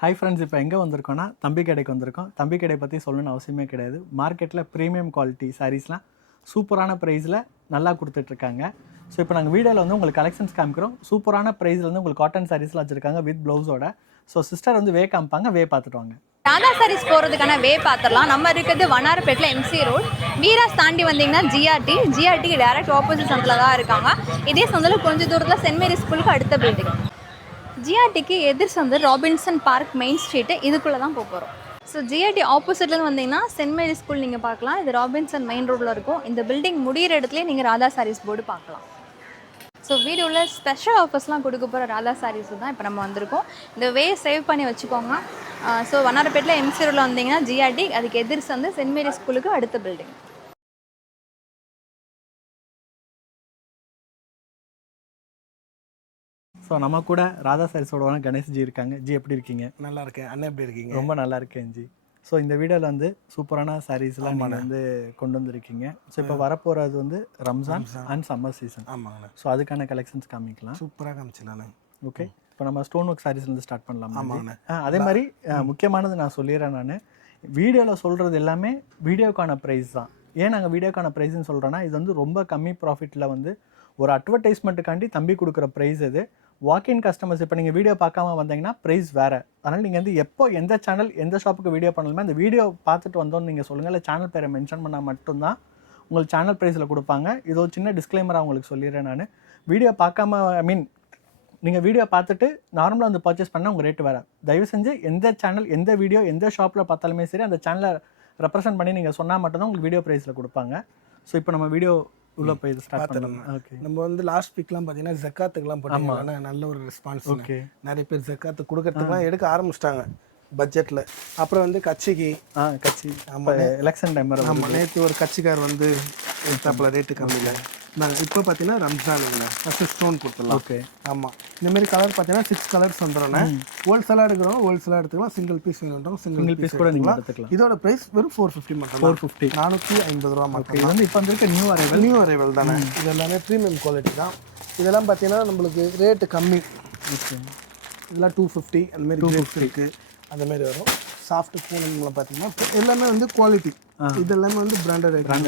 Hi friends, இப்போ எங்கே வந்திருக்கோன்னா தம்பி கடைக்கு வந்திருக்கோம். தம்பி கடை பற்றி சொல்லணும்னு அவசியமே கிடையாது. மார்க்கெட்டில் ப்ரீமியம் குவாலிட்டி சாரீஸ்லாம் சூப்பரான ப்ரைஸில் நல்லா கொடுத்துட்ருக்காங்க. ஸோ இப்போ நாங்கள் வீடியோவில் வந்து உங்களுக்கு கலெக்ஷன்ஸ் காமிக்கிறோம். சூப்பரான ப்ரைஸில் வந்து உங்களுக்கு காட்டன் சாரீஸ்லாம் வச்சுருக்காங்க வித் ப்ளவுஸோட. ஸோ சிஸ்டர் வந்து வே காமிப்பாங்க, வே பார்த்துட்டு வாங்க. ராதா சாரீஸ் போகிறதுக்கான வே பார்த்துடலாம். நம்ம இருக்கிறது வண்ணாரப்பேட்டில் எம்சி ரோட். வீராஸ் தாண்டி வந்தீங்கன்னா ஜிஆர்டிக்கு டேரக்ட் ஆப்போசிட் சந்தில் தான் இருக்காங்க. இதே சந்தில் கொஞ்சம் தூரத்தில் சென்ட் மேரி ஸ்கூலுக்கு அடுத்த பில்டிங். ஜிஆர்டிக்கு எதிர் சந்து ராபின்சன் பார்க் மெயின் ஸ்ட்ரீட்டு, இதுக்குள்ளே தான் போகிறோம். ஸோ ஜிஆர்டி ஆப்போசிட்லேருந்து வந்தீங்கன்னா சென்ட் மேரி ஸ்கூல் நீங்கள் பார்க்கலாம். இது ராபின்சன் மெயின் ரோட்டில் இருக்கும். இந்த பில்டிங் முடிகிற இடத்துலேயே நீங்கள் ராதா சாரீஸ் போர்டு பார்க்கலாம். ஸோ வீடியோவில் ஸ்பெஷல் ஆஃபர்ஸ்லாம் கொடுக்க போகிற ராதா சாரீஸ் தான் இப்போ நம்ம வந்திருக்கோம். இந்த வே சேவ் பண்ணி வச்சுக்கோங்க. ஸோ வண்ணாரப்பேட்டில் எம்சி ரோட்டில் வந்தீங்கன்னா ஜிஆர்டி, அதுக்கு எதிர் சந்து சென்ட் மேரி ஸ்கூலுக்கு அடுத்த பில்டிங். ஸோ நம்ம கூட ராதா சாரீஸோட கணேஷ் ஜி இருக்காங்க. ஜி எப்படி இருக்கீங்க? நல்லா இருக்கேன். அண்ணா எப்படி இருக்கீங்க? ரொம்ப நல்லா இருக்கேன் ஜி. ஸோ இந்த வீடியோவில் வந்து சூப்பரான சாரீஸ்லாம் நீங்கள் வந்து கொண்டு வந்திருக்கீங்க. ஸோ இப்போ வரப்போகிறது வந்து ரம்ஜான் அண்ட் சம்மர் சீசன். ஆமாங்கண்ணா. ஸோ அதுக்கான கலெக்ஷன்ஸ் காமிக்கலாம். சூப்பராக காமிச்சிடலாண்ணே. ஓகே, இப்போ நம்ம ஸ்டோன் ஒர்க் சாரீஸ்லேருந்து ஸ்டார்ட் பண்ணலாம். ஆமாங்கண்ணா. அதே மாதிரி முக்கியமானது நான் சொல்லிடுறேன். நான் வீடியோவில் சொல்கிறது எல்லாமே வீடியோக்கான ப்ரைஸ் தான். ஏன் நாங்கள் வீடியோக்கான ப்ரைஸ்ன்னு சொல்கிறோன்னா, இது வந்து ரொம்ப கம்மி ப்ராஃபிட்டில் வந்து ஒரு அட்வர்டைஸ்மெண்ட்டுக்காண்டி தம்பி கொடுக்குற ப்ரைஸ் இது. வாக்இன் கஸ்டமர்ஸ் இப்போ நீங்கள் வீடியோ பார்க்காம வந்தீங்கன்னா ப்ரைஸ் வேறு. அதனால் நீங்கள் வந்து எப்போ எந்த சேனல் எந்த ஷாப்புக்கு வீடியோ பண்ணலுமே அந்த வீடியோ பார்த்துட்டு வந்தோன்னு நீங்கள் சொல்லுங்கள். இல்லை சேனல் பேரை மென்ஷன் பண்ணால் மட்டும்தான் உங்களுக்கு சேனல் ப்ரைஸில் கொடுப்பாங்க. இது ஒரு சின்ன டிஸ்க்ளைமராக உங்களுக்கு சொல்லிடுறேன். நான் வீடியோ பார்க்காம நீங்கள் வீடியோ பார்த்துட்டு நார்மலாக வந்து பர்ச்சேஸ் பண்ணால் உங்கள் ரேட்டு வேறு. தயவு செஞ்சு எந்த சேனல் எந்த வீடியோ எந்த ஷாப்பில் பார்த்தாலுமே சரி அந்த சேனலை ரெப்ரசென்ட் பண்ணி நீங்கள் சொன்னால் மட்டும்தான் உங்களுக்கு வீடியோ ப்ரைஸில் கொடுப்பாங்க. ஸோ இப்போ நம்ம வீடியோ உள்ள போய் ஸ்டார்ட் பண்ணலாம். ஓகே, நம்ம வந்து லாஸ்ட் வீக்லாம் பார்த்தீங்கன்னா ஜக்காத்துக்குலாம் போட்டாங்க. நல்ல ஒரு ரெஸ்பான்ஸ். ஓகே, நிறைய பேர் ஜக்காத்து கொடுக்கறதுக்குலாம் எடுக்க ஆரம்பிச்சிட்டாங்க பட்ஜெட்டில். அப்புறம் வந்து கட்சிக்கு கட்சி எலெக்ஷன் டைம் ஆமாம், நேற்று ஒரு கட்சிக்கார் வந்து எடுத்தாப்பில் ரேட்டு கம்மியில். நாங்கள் இப்போ பார்த்தீங்கன்னா ரம்ஜானுங்களே ஃபஸ்ட்டு ஸ்டோன் கொடுத்துடலாம். ஓகே, ஆமாம். இந்தமாரி கலர் பார்த்தீங்கன்னா 6 கலர்ஸ் வந்துடும்ண்ணே. ஹோல்சேலாக எடுக்கிறோம், ஹோல்சேலாக எடுத்துக்கலாம். சிங்கிள் பீஸ் வேணும், சிங்கிள் பீஸ் கூட நீங்கள் எடுத்துக்கலாம். இதோட ப்ரைஸ் வெறும் 450 மட்டும். 450, 450 ரூபா மட்டும். இது வந்து இப்போ வந்துருக்க நியூ அரைவல் தானே. இது எல்லாமே ப்ரீமியம் குவாலிட்டி தான். இதெல்லாம் பார்த்தீங்கன்னா நம்மளுக்கு ரேட்டு கம்மி. இதெல்லாம் 250 அந்தமாரி 250 இருக்குது. அந்தமாரி வரும். சாஃப்ட் பூனங்களை பார்த்தீங்கன்னா எல்லாமே வந்து குவாலிட்டி. இது எல்லாமே வந்து பிராண்டட் ஐட்டம்.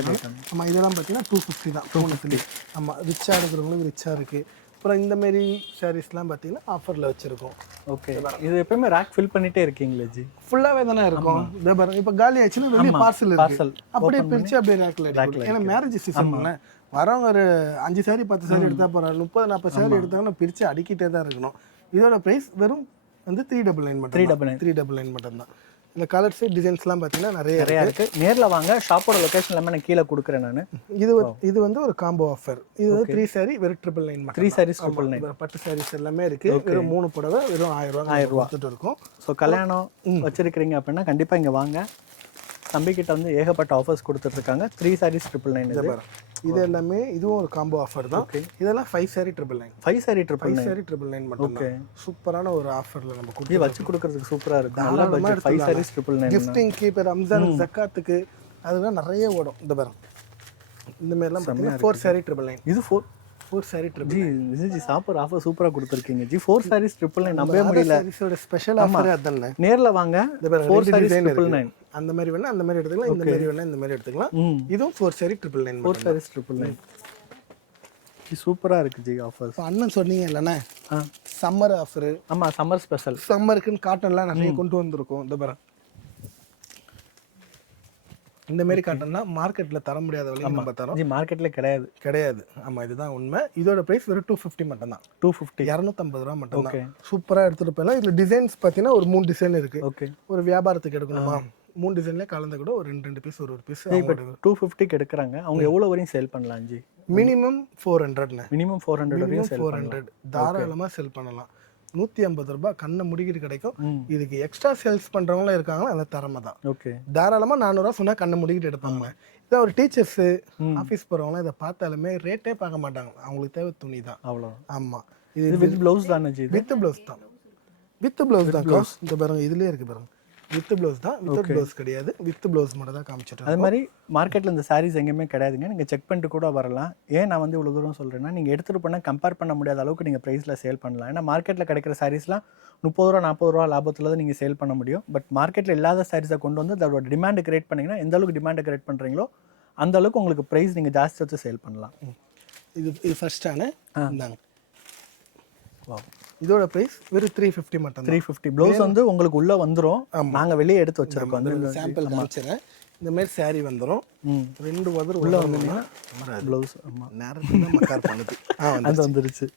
ஆமாம், இதெல்லாம் பார்த்தீங்கன்னா 250 தான். 250. ஆமாம், ரிச்சாக இருக்கிறவங்களுக்கு ரிச்சாக இருக்குது. அப்புறம் இந்தமாரி சாரீஸ்லாம் பார்த்தீங்கன்னா ஆஃபரில் வச்சுருக்கோம். ஓகே, இது எப்பயுமே ரேக் ஃபில் பண்ணிகிட்டே இருக்கீங்களே ஜி? ஃபுல்லாகவே தானே இருக்கும். இதே பாருங்க, இப்போ காலி ஆயிடுச்சுன்னா வெளியே பார்சல் அப்படியே பிரித்து அப்படியே ரேக்கில் அடிக்கும். ஏன்னா மேரேஜ் சீசன் வரவங்க ஒரு 5 சாரி 10 சாரி எடுத்தால் போகிறாங்க. 30-40 சாரி எடுத்தாங்கன்னா பிரித்து அடிக்கிட்டே தான் இருக்கணும். இதோட ப்ரைஸ் வெறும் வந்து 399 மட்டும். 399 மட்டும்தான். இந்த கலர்ஸ் டிசைன்ஸ்லாம் பார்த்தீங்கன்னா நிறைய இருக்குது. நேரில் வாங்க. ஷாப்போட லொக்கேஷன் எல்லாமே நான் கீழே கொடுக்குறேன். நான் இது வந்து ஒரு காம்போ ஆஃபர். இது வந்து 3 சாரி வெறும் 999 மட்டும். 3 சாரீஸ் 999. பட்டு சாரீஸ் எல்லாமே இருக்குது. வெறும் 3 புடவை வெறும் 1000 ரூபா கொடுத்துட்டு இருக்கும். ஸோ கல்யாணம் வச்சிருக்கிறீங்க அப்படின்னா கண்டிப்பாக இங்கே வாங்க. தம்பிக்கிட்ட வந்து ஏகப்பட்ட ஆஃபர்ஸ் கொடுத்துட்ருக்காங்க. 3 சாரீஸ் 999. இது எல்லாமே இதுவும் ஒரு காம்போ ஆஃபர் தான். இதெல்லாம் 5 சாரி 999. 5 சாரி 999 மட்டும். ஓகே, சூப்பரான ஒரு ஆஃபரில் நம்ம கொடுத்து வச்சு கொடுக்கறதுக்கு சூப்பராக இருக்கும். நல்லா பட்ஜெட் 5 சாரீஸ் 999. கிஃப்டிங்க்கு இப்போ ரம்ஜான் ஜக்காத்துக்கு அதெல்லாம் நிறைய ஓடும். இந்த பாருங்க, இந்த மாதிரிலாம் பார்த்தீங்கன்னா 4 சாரி 999. இது 4 சாரி 999. ஜி சாப்பர் ஆஃபர் சூப்பராக கொடுத்துருக்கீங்க ஜி. 4 சாரீஸ் 999 நம்பவே முடியல. சாரீஸோட ஸ்பெஷல் ஆஃபர் அதானே. நேரில் வாங்க. 4 சாரீஸ் 999. அந்த மாதிரி வேணா அந்த மாதிரி எடுத்துக்கலாம், இந்த மாதிரி வேணா இந்த மாதிரி எடுத்துக்கலாம். இதுவும் 4 சாரி 999. 4 சாரீஸ் 999. சூப்பராக இருக்குது ஜி ஆஃபர்ஸ். இப்போ அண்ணன் சொன்னீங்க இல்லைண்ணே சம்மர் ஆஃபரு. ஆமாம், சம்மர் ஸ்பெஷல். சம்மருக்குன்னு காட்டன்லாம் நிறைய கொண்டு வந்திருக்கோம். இந்த பாருங்க, இந்த மாதிரி காட்டன்னா மார்க்கெட்டில் தர முடியாத விலை நம்ம தரோம். மார்க்கெட்டில் கிடையாது. ஆமாம், இதுதான் உண்மை. இதோட ப்ரைஸ் வெறும் 250 மட்டும் தான். 250, 250 ரூபா மட்டும் தான். சூப்பராக எடுத்துகிட்டு போயிடலாம். இதில் டிசைன்ஸ் பார்த்தீங்கன்னா ஒரு 3 டிசைன் இருக்குது. ஓகே, ஒரு வியாபாரத்துக்கு எடுக்கணுமா 3 டிசைன்லேயே கலந்து கூட ஒரு 2 பீஸ் ஒரு பீஸ். இப்போ 250க்கு எடுக்கிறாங்க. அவங்க எவ்வளோ வரையும் சேல் பண்ணலாம் ஜி? மினிமம் 400. மினிமம் 400 தாராளமாக செல் பண்ணலாம். 150 ரூபாய் கண்ணை முடிக்கிட்டு கிடைக்கும். இதுக்கு எக்ஸ்ட்ரா சேல்ஸ் பண்றவங்களும் இருக்காங்களா, அந்த திறமை தான். ஓகே, தாராளமா 400 ரூபா சொன்னா கண்ணை முடிக்கிட்டு எடுப்பாங்க. இதான் ஒரு டீச்சர்ஸ் ஆஃபீஸ் போறவங்களாம் இதை பார்த்தாலுமே ரேட்டே பார்க்க மாட்டாங்க. அவங்களுக்கு தேவை துணி தான், அவ்வளோ. ஆமா, இது வித் ப்ளவுஸ் தானே ஜி? வித் ப்ளவுஸ் தான். வித் ப்ளவுஸ் தான். இந்த பாருங்க, இதுலயே இருக்கு பாருங்க. வித் ப்ளவுஸ் தான், வித் ப்ளவுஸ் கிடையாது, வித் ப்ளவுஸ் மட்டும் தான் காமிச்சிட்டு அது மாதிரி மார்க்கெட்டில் இந்த சாரீஸ் எங்கேயுமே கிடையாதுங்க. நீங்கள் செக் பண்ணிட்டு கூட வரலாம். ஏன் நான் வந்து இவ்வளோ தூரம் சொல்கிறேன்னா, நீங்கள் எடுத்துகிட்டு போனால் கம்பேர் பண்ண முடியாத அளவுக்கு நீங்கள் ப்ரைஸில் சேல் பண்ணலாம். ஏன்னா மார்க்கெட்டில் கிடைக்கிற சாரீஸ்லாம் 30 ரூபா 40 ரூபா லாபத்தில் தான் நீங்கள் சேல் பண்ண முடியும். பட் மார்க்கெட்டில் இல்லாத சாரீஸை கொண்டு வந்து அதோட டிமாண்டை கிரியேட் பண்ணிங்கன்னா, எந்த அளவுக்கு டிமாண்டை கிரியேட் பண்ணுறீங்களோ அந்த அளவுக்கு உங்களுக்கு ப்ரைஸ் நீங்கள் ஜாஸ்தி வச்சு சேல் பண்ணலாம். இது ஃபர்ஸ்டான இந்தாங்க. இதோட ப்ரைஸ் வெறும் 350 மட்டும். 350. ப்ளவுஸ் வந்து உங்களுக்கு உள்ளே வந்துடும். நாங்கள் வெளியே எடுத்து வச்சுருக்கோம். வந்து சாம்பிள் காமிச்சிடுறேன். இந்த மாதிரி saree வந்துடும். 2 உதர் உள்ளே வந்தீங்கன்னா ப்ளவுஸ் ஆமாம் நேரத்தில் தான் மக்கார் பண்ணுது. அது வந்துருச்சு.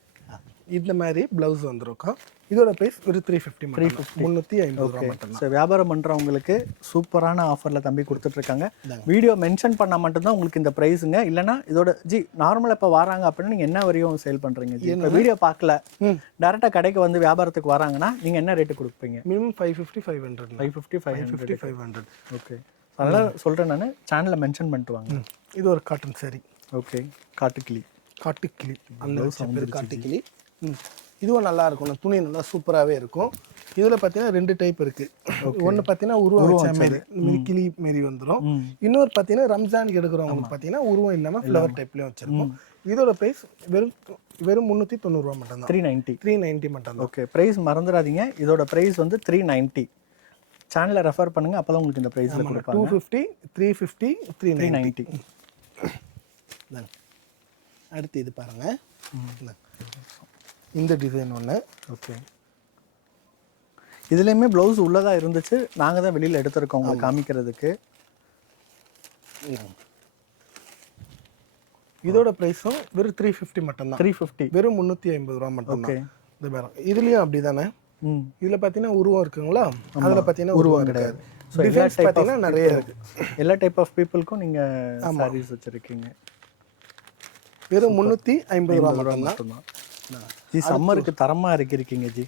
இந்த மாதிரி ப்ளவுஸ் வந்துருக்கும். இதோட ப்ரைஸ் வெறும் 350 மட்டும். 350 ரூபா மட்டும். ஸோ வியாபாரம் பண்ணுறவங்களுக்கு சூப்பரான ஆஃபரில் தம்பி கொடுத்துட்ருக்காங்க. வீடியோ மென்ஷன் பண்ணால் மட்டும்தான் உங்களுக்கு இந்த ப்ரைஸுங்க. இல்லைனா இதோட நார்மலாக இப்போ வராங்க அப்படின்னா நீங்கள் என்ன வரையும் சேல் பண்ணுறீங்க? இப்போ வீடியோ பார்க்கல டேரெக்டாக கடைக்கு வந்து வியாபாரத்துக்கு வராங்கன்னா நீங்கள் என்ன ரேட்டு கொடுப்பீங்க? மினிமம் 550 500. 550 500. ஓகே, அதனால் சொல்கிறேன் நான், சேனலில் மென்ஷன் பண்ணிட்டு வாங்க. இது ஒரு காட்டன் saree. ஓகே, காட்டுக்கிளி. அந்த காட்டுக்கிளி. இதுவும் நல்லா இருக்கும். துணி நல்லா சூப்பராகவே இருக்கும். இதில் பார்த்தீங்கன்னா 2 டைப் இருக்குது. ஒன்று பார்த்தீங்கன்னா உருவம் வச்ச மாதிரி கிளி மாரி வந்துடும். இன்னொரு பார்த்தீங்கன்னா ரம்ஜானுக்கு எடுக்கிறவங்களுக்கு பார்த்தீங்கன்னா உருவம் இல்லாமல் ஃப்ளவர் டைப்லேயும் வச்சுருக்கோம். இதோட ப்ரைஸ் வெறும் 390 ரூபா மட்டும் தான். 390 மட்டும் தான். ஓகே, ப்ரைஸ் மறந்துடாதீங்க. இதோட ப்ரைஸ் வந்து 390. சேனலை ரெஃபர் பண்ணுங்க, அப்போதான் உங்களுக்கு இந்த ப்ரைஸில் கொடுப்பாங்க. 250 350 390. அடுத்து இது பாருங்க, இந்த டிசைன் ஒன்று. ஓகே, இதுலேயுமே ப்ளவுஸ் உள்ளதாக இருந்துச்சு. நாங்கள் தான் வெளியில் எடுத்துருக்கோம் உங்களுக்கு காமிக்கிறதுக்கு. இதோட ப்ரைஸும் வெறும் 350 மட்டும்தான். 350. வெறும் 350 ரூபா மட்டும் தான். இந்த பேரம் இதுலேயும் அப்படி தானே. இதில் பார்த்தீங்கன்னா உருவம் இருக்குங்களா, அதில் பார்த்தீங்கன்னா உருவம் கிடையாது. டிசைன்ஸ் பார்த்தீங்கன்னா நிறைய இருக்கு. எல்லா டைப் ஆஃப் பீப்புளுக்கும் நீங்கள் சாரீஸ் வச்சுருக்கீங்க. வெறும் 350 ரூபா மட்டும்தான். ஜி சம்மருக்கு தரமாக இருக்கீங்க ஜி.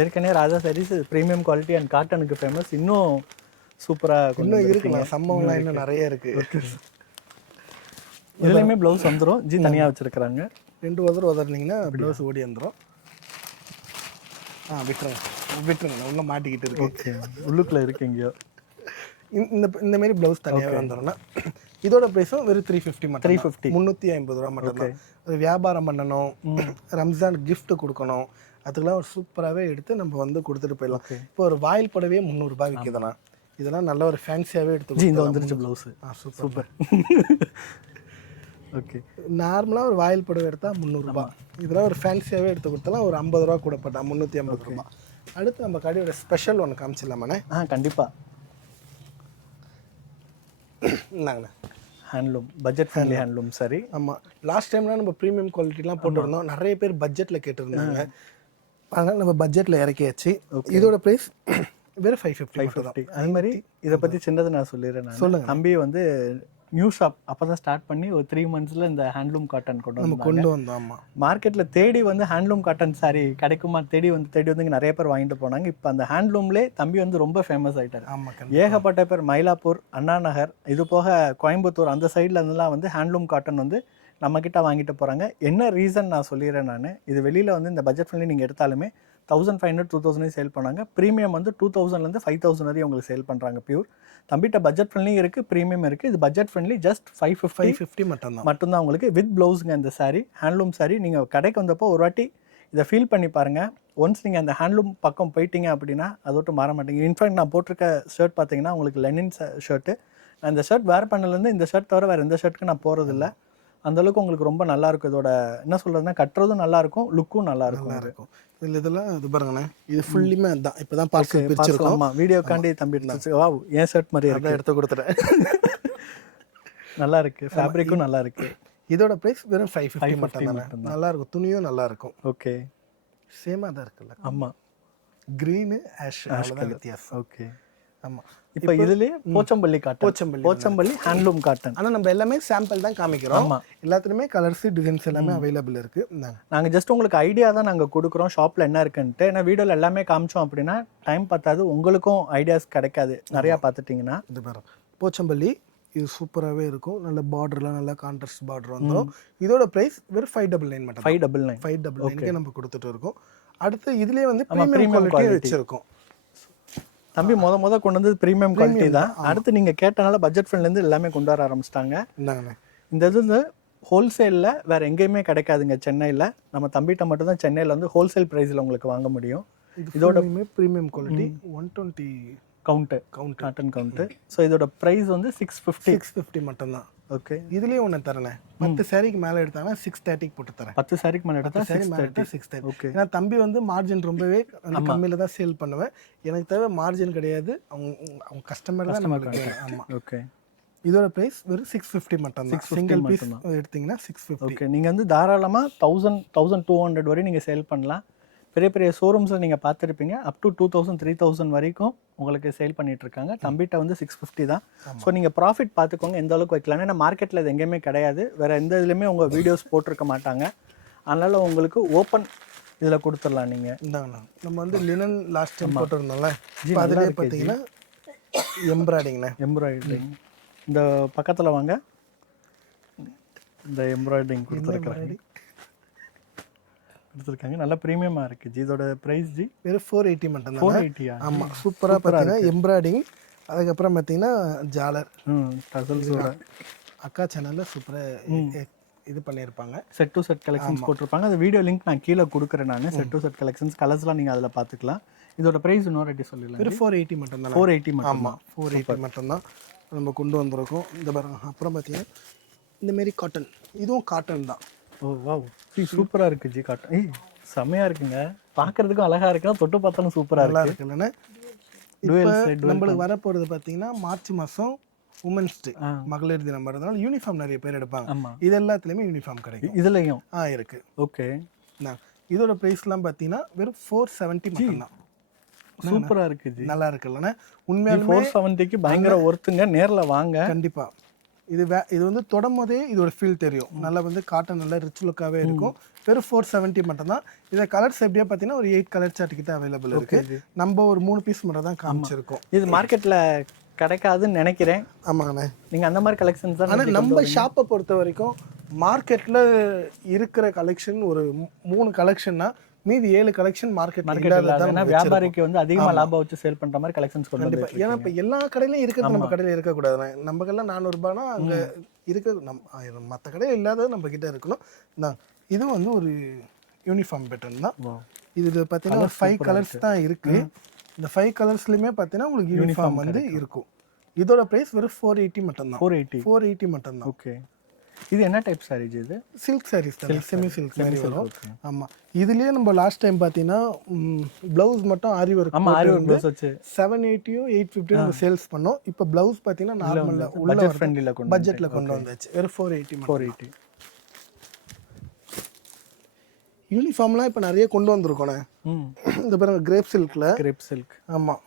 ஏற்கனவே Raja sarees premium quality and காட்டனுக்கு ஃபேமஸ். இன்னும் சூப்பராக இன்னும் இருக்குங்க, சம்பவம்லாம் இன்னும் நிறைய இருக்கு. இதுலேயுமே ப்ளவுஸ் வந்துடும் ஜி, தனியாக வச்சுருக்குறாங்க. 2 உதறினீங்கன்னா ப்ளவுஸ் ஓடி வந்துடும். விட்டுருங்க உள்ள மாட்டிக்கிட்டு இருக்கு. ஓகே, உள்ளுக்குள்ளே இருக்கு எங்கேயோ. இந்த மாதிரி ப்ளவுஸ் தனியாக வந்துடும்னா இதோட ப்ரைஸும் வெறும் 350 மட்டும். 350 ரூபா மட்டும் தான். ஒரு வியாபாரம் பண்ணணும், ரம்ஜான் கிஃப்ட் கொடுக்கணும், அதுக்கெல்லாம் ஒரு சூப்பராகவே எடுத்து நம்ம வந்து கொடுத்துட்டு போயிடலாம். இப்போ ஒரு வாயில் புடவையே 300 ரூபாய் விற்கிதுண்ணா. இதெல்லாம் நல்ல ஒரு ஃபேன்சியாகவே எடுத்து இந்த வந்துருச்சு ப்ளவுஸு. சூப்பர். ஓகே, நார்மலாக ஒரு வாயில் புடவை எடுத்தால் 300 ரூபாய். இதெல்லாம் ஒரு ஃபேன்சியாகவே எடுத்து கொடுத்தாலாம் ஒரு 50 ரூபா கூட போட்டா 350 ரூபாய். அடுத்து நம்ம கடையோட ஸ்பெஷல் ஒன்று காமிச்சிடலாமாண்ணே? கண்டிப்பாக. இந்தாங்கண்ணா, ஹேண்ட்லூம், பட்ஜெட் ஃப்ரெண்ட்லி ஹேண்ட்லூம். சரி, ஆமாம். லாஸ்ட் டைம்லாம் நம்ம ப்ரீமியம் குவாலிட்டிலாம் போட்டுருந்தோம். நிறைய பேர் பட்ஜெட்டில் கேட்டுருந்தாங்க. அதனால் நம்ம பட்ஜெட்டில் இறக்கியாச்சு. இதோட ப்ரைஸ் வெறும் 550. அது மாதிரி இதை பற்றி சின்னது நான் சொல்லிடுறேன். சொல்லுங்கள். தம்பி வந்து நியூ ஷாப் அப்போ தான் ஸ்டார்ட் பண்ணி ஒரு 3 மந்த்ஸில் இந்த ஹேண்ட்லூம் காட்டன் கொண்டு வந்தோம். மார்க்கெட்டில் தேடி வந்து ஹேண்ட்லூம் காட்டன் சாரி கிடைக்குமா தேடி வந்து இங்கே நிறைய பேர் வாங்கிட்டு போனாங்க. இப்போ அந்த ஹேண்ட்லூம்லேயே தம்பி வந்து ரொம்ப ஃபேமஸ் ஆகிட்டார். ஏகப்பட்ட பேர் மயிலாப்பூர், அண்ணா நகர், இது போக கோயம்புத்தூர் அந்த சைடில் இருந்தெல்லாம் வந்து ஹேண்ட்லூம் காட்டன் வந்து நம்மக்கிட்ட வாங்கிட்டு போகிறாங்க. என்ன ரீசன் நான் சொல்லிடுறேன். நான் இது வெளியில் வந்து இந்த பட்ஜெட் ஃப்ரெண்ட்லி நீங்கள் எடுத்தாலுமே 1500 2000 சேல் பண்ணாங்க. ப்ரீமியம் வந்து 2000லேருந்து 5000 வரையும் உங்களுக்கு சேல் பண்ணுறாங்க. பியூர் தம்பிட்ட பட்ஜெட் ஃப்ரெண்ட்லி இருக்குது, ப்ரீமியம் இருக்குது. இது பட்ஜெட் ஃப்ரெண்ட்லி ஜஸ்ட் 550 மட்டும்தான் உங்களுக்கு வித் ப்ளவுஸுங்க. இந்த சாரீ ஹேண்ட்லூம் சாரீ நீங்கள் கடைக்கு வந்தப்போ ஒரு வாட்டி இதை ஃபீல் பண்ணி பாருங்கள். ஒன்ஸ் நீங்கள் அந்த ஹேண்ட்லூம் பக்கம் போயிட்டீங்க அப்படின்னா அதோட்டு மாற மாட்டீங்க. இன்ஃபேக்ட் நான் போட்டிருக்க ஷர்ட் பார்த்தீங்கன்னா உங்களுக்கு லெனின் ஷர்ட்டு. நான் இந்த ஷர்ட் வேர் பண்ணலேருந்து இந்த ஷர்ட் தவிர வேறு எந்த ஷர்ட்டுக்கு நான் போகிறதில்ல. அந்தளவுக்கு உங்களுக்கு ரொம்ப நல்லாயிருக்கும். இதோட என்ன சொல்கிறதுனா கட்டுறதும் நல்லாயிருக்கும், லுக்கும் நல்லாயிருக்கும். இதில் இதெல்லாம் இது பாருங்கண்ணே, இது ஃபுல்லுமே அதுதான். இப்போ தான் பார்சல் பிரிச்சிருக்கோம். ஆமாம், வீடியோக்காண்டி தம்பி வா என் ஷர்ட் மாதிரி அதான் எடுத்து கொடுத்துட்டேன். நல்லா இருக்குது, ஃபேப்ரிக்கும் நல்லா இருக்குது. இதோட ப்ரைஸ் வெறும் 550 மட்டும் தான். நல்லா இருக்கும், துணியும் நல்லா இருக்கும். ஓகே, சேமாக தான் இருக்குல்ல. ஆமாம், க்ரீனு ஆஷ் வித்தியாசம். ஓகே, ஆமாம். இப்போ இதுலேயே Pochampalli cotton, Pochampalli handloom cotton. ஆனால் நம்ம எல்லாமே சாம்பிள் தான் காமிக்கிறோம். எல்லாத்துலேயுமே கலர்ஸ் டிசைன்ஸ் எல்லாமே அவைலபிள் இருக்குது. நாங்கள் ஜஸ்ட் உங்களுக்கு ஐடியா தான் நாங்கள் கொடுக்குறோம் ஷாப்பில் என்ன இருக்குன்ட்டு. ஏன்னா வீடியோவில் எல்லாமே காமிச்சோம் அப்படின்னா டைம் பார்த்தாது, உங்களுக்கும் ஐடியாஸ் கிடைக்காது நிறையா பார்த்துட்டிங்கன்னா. இது பாரு போச்சம்பள்ளி, இது சூப்பராகவே இருக்கும். நல்ல பார்டர்லாம் நல்லா கான்ட்ராஸ்ட் பார்டர் வந்துடும். இதோட ப்ரைஸ் வெறும் 599 மட்டும். 599 நம்ம கொடுத்துட்டு இருக்கோம். அடுத்து இதுலேயே வந்து ப்ரீமியம் குவாலிட்டி வச்சுருக்கோம். தம்பி முத கொண்டு வந்து ப்ரீமியம் குவாலிட்டி தான். அடுத்து நீங்கள் கேட்டனால பட்ஜெட் ஃப்ரெண்ட்லேருந்து எல்லாமே கொண்டு வர ஆரம்பிச்சிட்டாங்க. இந்தாங்கண்ணே. இந்த இது வந்து ஹோல்சேலில் வேறு எங்கேயுமே கிடைக்காதுங்க. சென்னையில் நம்ம தம்பிகிட்ட மட்டும்தான் சென்னையில் வந்து ஹோல்சேல் ப்ரைஸில் உங்களுக்கு வாங்க முடியும். இதோட premium quality 120 count cotton count. So இதோட ப்ரைஸ் வந்து 650 மட்டும்தான். ஓகே. இதுலேயே ஒன்று தரேன், 10 சாரிக்கு மேலே எடுத்தாங்கன்னா 630 போட்டு தரேன். 10 சாரிக்கு மேலே எடுத்தால் 630. ஓகே. ஏன்னா தம்பி வந்து மார்ஜின் ரொம்பவே கம்மியில் தான் சேல் பண்ணுவேன். எனக்கு தேவை மார்ஜின் கிடையாது, அவங்க கஸ்டமர் தான் நம்மளுக்கு. ஆமாம். ஓகே. இதோட ப்ரைஸ் வெறும் 650 மட்டும் தான். சிங்கிள் பீஸ் எடுத்தீங்கன்னா 650. ஓகே. நீங்கள் வந்து தாராளமாக 1200 வரை நீங்கள் சேல் பண்ணலாம். பெரிய பெரிய ஷோரூம்ஸில் நீங்கள் பார்த்துருப்பீங்க அப் டு 2000 3000 வரைக்கும் உங்களுக்கு சேல் பண்ணிட்டு இருக்காங்க. தம்பிட்ட வந்து 650 தான். ஸோ நீங்கள் ப்ராஃபிட் பார்த்துக்கோங்க எந்த அளவுக்கு வைக்கலாம். ஏன்னா மார்க்கெட்டில் இது எங்கேயுமே கிடையாது, வேறு எந்த இதுலையுமே உங்கள் வீடியோஸ் போட்டிருக்க மாட்டாங்க. அதனால் உங்களுக்கு ஓப்பன் இதில் கொடுத்துடலாம். நீங்கள் இந்தாங்கண்ணா, நம்ம வந்து லினன் லாஸ்ட் டைம் போட்டிருந்தோம்ல, இப்போ அதிலே பார்த்தீங்கன்னா எம்ப்ராய்டிங் இந்த பக்கத்தில் வாங்க. இந்த எம்ப்ராய்டிங் கொடுத்துருக்காங்க, நல்லா ப்ரீமியமாக இருக்குது ஜி. இதோட ப்ரைஸ் ஜி வெறும் 480 மட்டும் தான். 480. ஆமாம், சூப்பராக பார்த்தீங்கன்னா எம்ப்ராய்டிங். அதுக்கப்புறம் பார்த்தீங்கன்னா ஜாலர் அக்கா சேனலில் சூப்பராக இது பண்ணியிருப்பாங்க. செட் டு செட் கலெக்ஷன்ஸ் போட்டிருப்பாங்க. அந்த வீடியோ லிங்க் நான் கீழே கொடுக்குறேன். நான் செட் டு செட் கலெக்ஷன்ஸ் கலர்ஸ்லாம் நீங்கள் அதில் பார்த்துக்கலாம். இதோட ப்ரைஸ் இன்னொரு வாட்டி சொல்லிடலாம். வெறும் 480 மட்டும் தான். 480 மட்டும். ஆமாம், 480 மட்டும்தான் நம்ம கொண்டு வந்திருக்கோம். இந்த பாருங்க. அப்புறம் பார்த்தீங்கன்னா இந்தமாரி காட்டன், இதுவும் காட்டன் தான். ஓ வாவ், சூப்பராக இருக்குது ஜி. காட்டன் செம்மையாக இருக்குங்க, பார்க்குறதுக்கும் அழகாக இருக்குன்னா தொட்டு பார்த்தாலும் சூப்பராக நல்லா இருக்கு இல்லைன்னா. இப்போ நம்மளுக்கு வரப்போகிறது பார்த்தீங்கன்னா மார்ச் மாதம் உமன்ஸ் டே, மகளிர் தினம் வரதுனால யூனிஃபார்ம் நிறைய பேர் எடுப்பாங்க. இது எல்லாத்துலேயுமே யூனிஃபார்ம் கிடைக்கும். இதுலையும் இருக்கு. ஓகே. இதோட ப்ரைஸ்லாம் பார்த்தீங்கன்னா வெறும் 470 மட்டும்தான். சூப்பராக இருக்கு ஜி, நல்லா இருக்கு இல்லைன்னா. உண்மையாலுமே 470க்கு பயங்கர ஒர்த்துங்க. நேரில் வாங்க கண்டிப்பாக. இது வந்து தொடும் போதே இதோட ஃபீல் தெரியும். நல்லா வந்து காட்டன் நல்லா ரிச் லுக்காகவே இருக்கும். வெறும் 470 மட்டும்தான். இதை கலர்ஸ் எப்படியா பார்த்தீங்கன்னா ஒரு 8 கலர் சார்ட் கிட்ட அவைலபிள் இருக்குது. நம்ம ஒரு 3 பீஸ் மட்டும் தான் காமிச்சிருக்கோம். இது மார்க்கெட்டில் கிடைக்காதுன்னு நினைக்கிறேன். ஆமாங்கண்ணே. நீங்கள் அந்த மாதிரி கலெக்ஷன்ஸ் தான். ஆனால் நம்ம ஷாப்பை பொறுத்த வரைக்கும் மார்க்கெட்டில் இருக்கிற கலெக்ஷன் ஒரு 3 கலெக்ஷன்னா மீதி 7 கலெக்ஷன் மார்க்கெட் இல்லாத. வியாபாரிக்கு வந்து அதிகமாக லாபம் வச்சு சேல் பண்ணுற மாதிரி கலெக்ஷன்ஸ் கொண்டு வந்து. ஏன்னா இப்போ எல்லா கடையிலையும் இருக்கிறது நம்ம கடையில் இருக்கக்கூடாது. நம்ம கடையில் 400 ரூபாய்னா அங்கே இருக்க மற்ற கடையில் இல்லாதது நம்ம கிட்ட இருக்கணும். இதுவும் வந்து ஒரு யூனிஃபார்ம் பேட்டர்ன் தான். இது பார்த்தீங்கன்னா 5 கலர்ஸ் தான் இருக்குது. இந்த 5 கலர்ஸ்லையுமே பார்த்தீங்கன்னா உங்களுக்கு யூனிஃபார்ம் வந்து இருக்கும். இதோட ப்ரைஸ் வெறும் 480 மட்டும்தான். 480 மட்டும்தான். ஓகே. இது என்ன டைப் சாரீஸ்? இது சில்க் சாரீஸ் தான், செமி சில்க் மாதிரி வரும். ஆமாம். இதுலேயே நம்ம லாஸ்ட் டைம் பார்த்தீங்கன்னா ப்ளவுஸ் மட்டும் ஆரி ஒர்க் வச்சு 780 850 நம்ம சேல்ஸ் பண்ணோம். இப்போ ப்ளவுஸ் பார்த்தீங்கன்னா நார்மலாக உள்ள பட்ஜெட்டில் கொண்டு வந்தாச்சு. வெறும் 480. யூனிஃபார்ம்லாம் இப்போ நிறைய கொண்டு வந்திருக்கோண்ணே. இந்த பாருங்க, கிரேப் சில்க். ஆமாம்,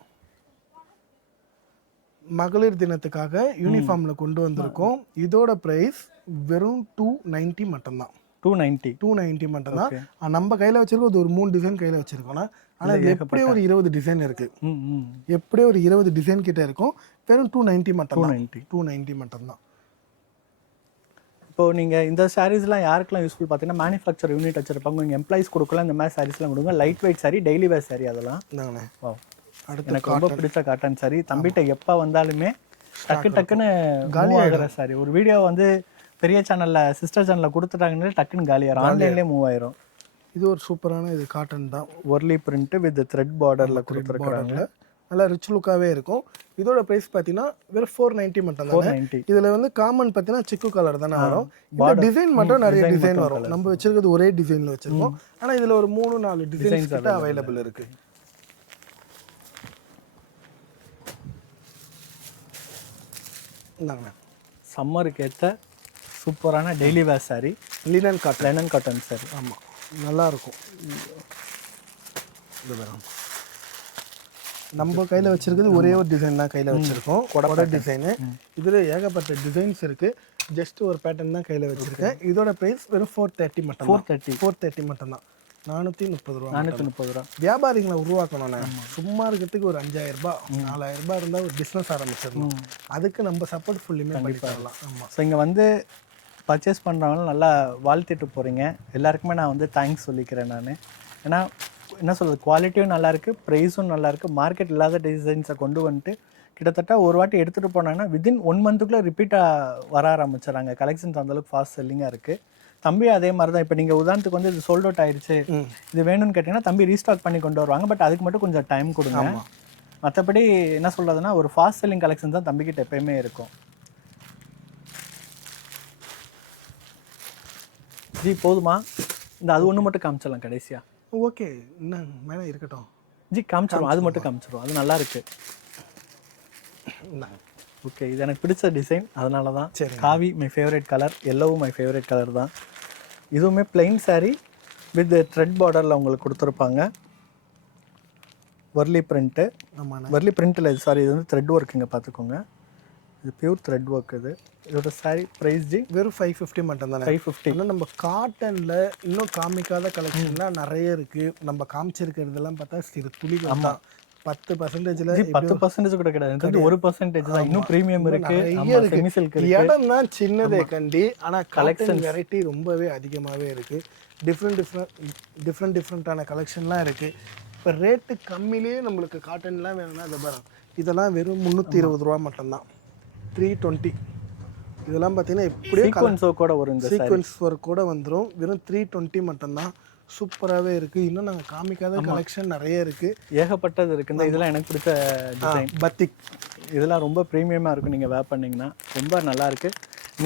மகளிர் தினத்துக்காக யூனிஃபார்ம்ல கொண்டு வந்திருக்கோம். இதோட பிரைஸ் வெறும் 290 மட்டும்தான். 290 மட்டும்தான். நம்ம கையில வச்சிருக்கோம் ஒரு 3 டிசைன் கையில வச்சிருக்கோம்னா. ஆனா இது எப்படியே ஒரு 20 டிசைன் இருக்கு. எப்படியே ஒரு 20 டிசைன் கிட்ட இருக்கும். வெறும் 290 மட்டும்தான். 290 மட்டும்தான். இப்போ நீங்கள் இந்த சாரீஸ்லாம் யாருக்கெல்லாம் யூஸ்ஃபுல் பார்த்தீங்கன்னா மேனுஃபேக்சர் யூனிட் வச்சிருப்பாங்க, நீங்கள் எம்ப்ளாயிஸ் கொடுக்கலாம். இந்த மாதிரி சாரீஸ்லாம் கொடுங்க. லைட் வெயிட் சாரி, டெய்லி வேர் சாரி. அதெல்லாம் எனக்கு ரொம்ப பிடிச்ச காட்டன் சாரி. தம்பிட்ட எப்போ வந்தாலுமே டக்குன்னு காலியாகிற சாரி. ஒரு வீடியோ வந்து பெரிய சேனலில் சிஸ்டர் சேனலில் கொடுத்துட்டாங்கன்னு டக்குன்னு காலியாகிடும், ஆன்லைன்லேயே மூவ் ஆயிரும். இது ஒரு சூப்பரான இது காட்டன் தான். ஒர்லி பிரிண்ட் வித் த்ரெட் பார்டரில் கொடுத்துருக்காங்க. நல்லா ரிச் லுக்காகவே இருக்கும். இதோட ப்ரைஸ் பார்த்தீங்கன்னா வெறும் 490 மட்டும் தான். இதில் வந்து காமன் பார்த்தீங்கன்னா சிக்கு கலர் தானே வரும். இந்த டிசைன் மட்டும் நிறைய டிசைன் வரும். நம்ம வச்சிருக்கிறது ஒரே டிசைனில் வச்சிருக்கோம். ஆனால் இதில் ஒரு 3-4 டிசைன்ஸ் கிட்ட அவைலபிள் இருக்கு. சம்மருக்கு ஏற்ற சூப்பரான டெய்லி வேர் சாரி, லினன் காட்டன் சாரி. ஆமாம், நல்லாயிருக்கும். நம்ம கையில் வச்சிருக்கிறது ஒரே ஒரு டிசைன் தான் கையில் வச்சுருக்கோம், கொடை டிசைனு. இதில் ஏகப்பட்ட டிசைன்ஸ் இருக்குது. ஜஸ்ட் ஒரு பேட்டர்ன் தான் கையில் வச்சுருக்கேன். இதோட ப்ரைஸ் வெறும் 430 மட்டும். 430 மட்டும்தான். 430 ரூபா. 430 ரூபா. வியாபாரிகளை உருவாக்கணும்ண்ணே. சும்மா இருக்கிறதுக்கு ஒரு 5000 ரூபாய் 4000 ரூபாய் இருந்தால் ஒரு பிஸ்னஸ் ஆரம்பிச்சிடணும். அதுக்கு நம்ம சப்போர்ட் ஃபுல்லுமே பண்ணிக்கலாம். ஆமாம். ஸோ இங்கே வந்து பர்ச்சேஸ் பண்ணுறவங்களும் நல்லா வாழ்த்திட்டு போகிறீங்க. எல்லாருக்குமே நான் வந்து தேங்க்ஸ் சொல்லிக்கிறேன் நான். ஏன்னா என்ன சொல்கிறது, குவாலிட்டியும் நல்லாயிருக்கு, ப்ரைஸும் நல்லாயிருக்கு, மார்க்கெட் இல்லாத டிசைன்ஸை கொண்டு வந்துட்டு கிட்டத்தட்ட ஒரு வாட்டி எடுத்துகிட்டு போனாங்கன்னா வித்தின் 1 மந்த்துக்குள்ளே ரிப்பீட்டாக வர ஆரம்பிச்சிடறாங்க. கலெக்ஷன்ஸ் அந்தளவுக்கு ஃபாஸ்ட் செல்லிங்காக இருக்குது. தம்பி அதே மாதிரி தான். இப்போ நீங்கள் உதாரணத்துக்கு வந்து இது சோல்ட் அவுட் ஆயிடுச்சு, இது வேணும்னு கேட்டிங்கன்னா தம்பி ரீஸ்டாக் பண்ணி கொண்டு வருவாங்க. பட் அதுக்கு மட்டும் கொஞ்சம் டைம் கொடுங்க. மற்றபடி என்ன சொல்கிறதுனா ஒரு ஃபாஸ்ட் செல்லிங் கலெக்ஷன் தான் தம்பிக்கிட்ட எப்பயுமே இருக்கும். ஜி போதுமா? இந்த அது ஒன்று மட்டும் காமிச்சிடலாம் கடைசியாக. ஓகே, என்ன மேலே இருக்கட்டும் ஜி, காமிச்சிடும். அது மட்டும் காமிச்சிடும், அது நல்லா இருக்கு. ஓகே, இது எனக்கு பிடிச்ச டிசைன், அதனால தான். சரி, காவி மை ஃபேவரட் கலர், எல்லோவும் மை ஃபேவரட் கலர் தான். இதுவுமே பிளெயின் saree வித் த்ரெட் பார்டரில் உங்களுக்கு கொடுத்துருப்பாங்க. வர்லி பிரிண்ட்டு, வர்லி பிரிண்ட்டில் இது சாரி, இது வந்து த்ரெட் ஒர்க்குங்க, பார்த்துக்கோங்க. இது பியூர் த்ரெட் ஒர்க். இதோட சாரி ப்ரைஸ் ஜி வெறும் 550 மட்டும் தானே. 550. ஆனால் நம்ம காட்டனில் இன்னும் காமிக்காத கலெக்ஷன்லாம் நிறைய இருக்குது. நம்ம காமிச்சிருக்கிறதெல்லாம் பார்த்தா சிறு துளிகள் தான். 10%ல 10% கூட கிடையாது, 1% தான். இன்னும் ப்ரீமியம் இருக்கு, செமி சில்க் இருக்கு. இடம் தான் சின்னதே கண்டி, ஆனால் கலெக்ஷன் வெரைட்டி ரொம்பவே அதிகமாகவே இருக்குது. டிஃப்ரெண்ட்டான கலெக்ஷன்லாம் இருக்குது. இப்போ ரேட்டு கம்மியிலேயே நம்மளுக்கு காட்டன்லாம் வேணும்னா அதை பாருங்க, இதெல்லாம் வெறும் 320 ரூபா மட்டும்தான். 320. இதெல்லாம் பார்த்தீங்கன்னா எப்படியும் கூட வரும், சீக்வன்ஸ் ஒர்க் கூட வந்துடும். வெறும் 320 மட்டும்தான். சூப்பராகவே இருக்குது. இன்னும் நாங்கள் காமிக்காத கலெக்ஷன் நிறைய இருக்குது, ஏகப்பட்டது இருக்குது. இதெல்லாம் எனக்கு பிடிச்ச டிசைன் பத்திக். இதெல்லாம் ரொம்ப ப்ரீமியமாக இருக்கும். நீங்கள் வேர் பண்ணிங்கன்னா ரொம்ப நல்லாயிருக்கு.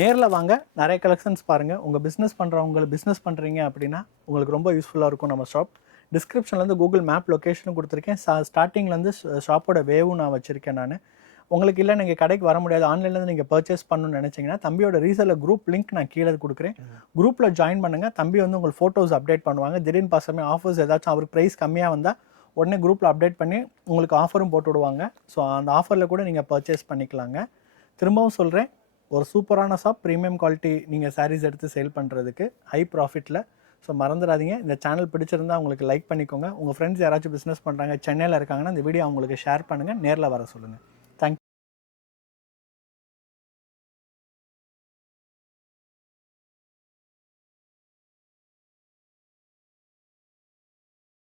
நேரில் வாங்க, நிறைய கலெக்ஷன்ஸ் பாருங்கள். உங்கள் பிஸ்னஸ் பண்ணுறீங்க அப்படின்னா உங்களுக்கு ரொம்ப யூஸ்ஃபுல்லாக இருக்கும் நம்ம ஷாப். டிஸ்கிரிப்ஷன்லேருந்து கூகுள் மேப் லொக்கேஷனும் கொடுத்துருக்கேன். ஸ்டார்டிங்லேருந்து ஷாப்போட வேவும் நான் வச்சுருக்கேன். நான் உங்களுக்கு இல்லை நீங்கள் கடைக்கு வர முடியாது, ஆன்லைன்லேருந்து நீங்கள் பர்ச்சேஸ் பண்ணணும்னு நினச்சிங்கன்னா தம்பியோட ரீசெல்லர் குரூப் லிங்க் நான் கீழே கொடுக்குறேன். குரூப்பில் ஜாயின் பண்ணுங்கள். தம்பி வந்து உங்களுக்கு ஃபோட்டோஸ் அப்டேட் பண்ணுவாங்க. திடீர்னு பாசமே ஆஃபர்ஸ் ஏதாச்சும் அவருக்கு ப்ரைஸ் கம்மியாக வந்தால் உடனே குரூப்பில் அப்டேட் பண்ணி உங்களுக்கு ஆஃபரும் போட்டு விடுவாங்க. ஸோ அந்த ஆஃபரில் கூட நீங்கள் பர்ச்சேஸ் பண்ணிக்கலாங்க. திரும்பவும் சொல்கிறேன், ஒரு சூப்பரான ஷாப், ப்ரீமியம் குவாலிட்டி நீங்கள் சாரீஸ் எடுத்து சேல் பண்ணுறதுக்கு ஹை ப்ராஃபிட்டில். ஸோ மறந்துடாதீங்க. இந்த சேனல் பிடிச்சிருந்தா உங்களுக்கு லைக் பண்ணிக்கோங்க. உங்கள் ஃப்ரெண்ட்ஸ் யாராச்சும் பிஸ்னஸ் பண்ணுறாங்க, சென்னையில் இருக்காங்கன்னா இந்த வீடியோ அவங்களுக்கு ஷேர் பண்ணுங்கள், நேரில் வர சொல்லுங்கள்.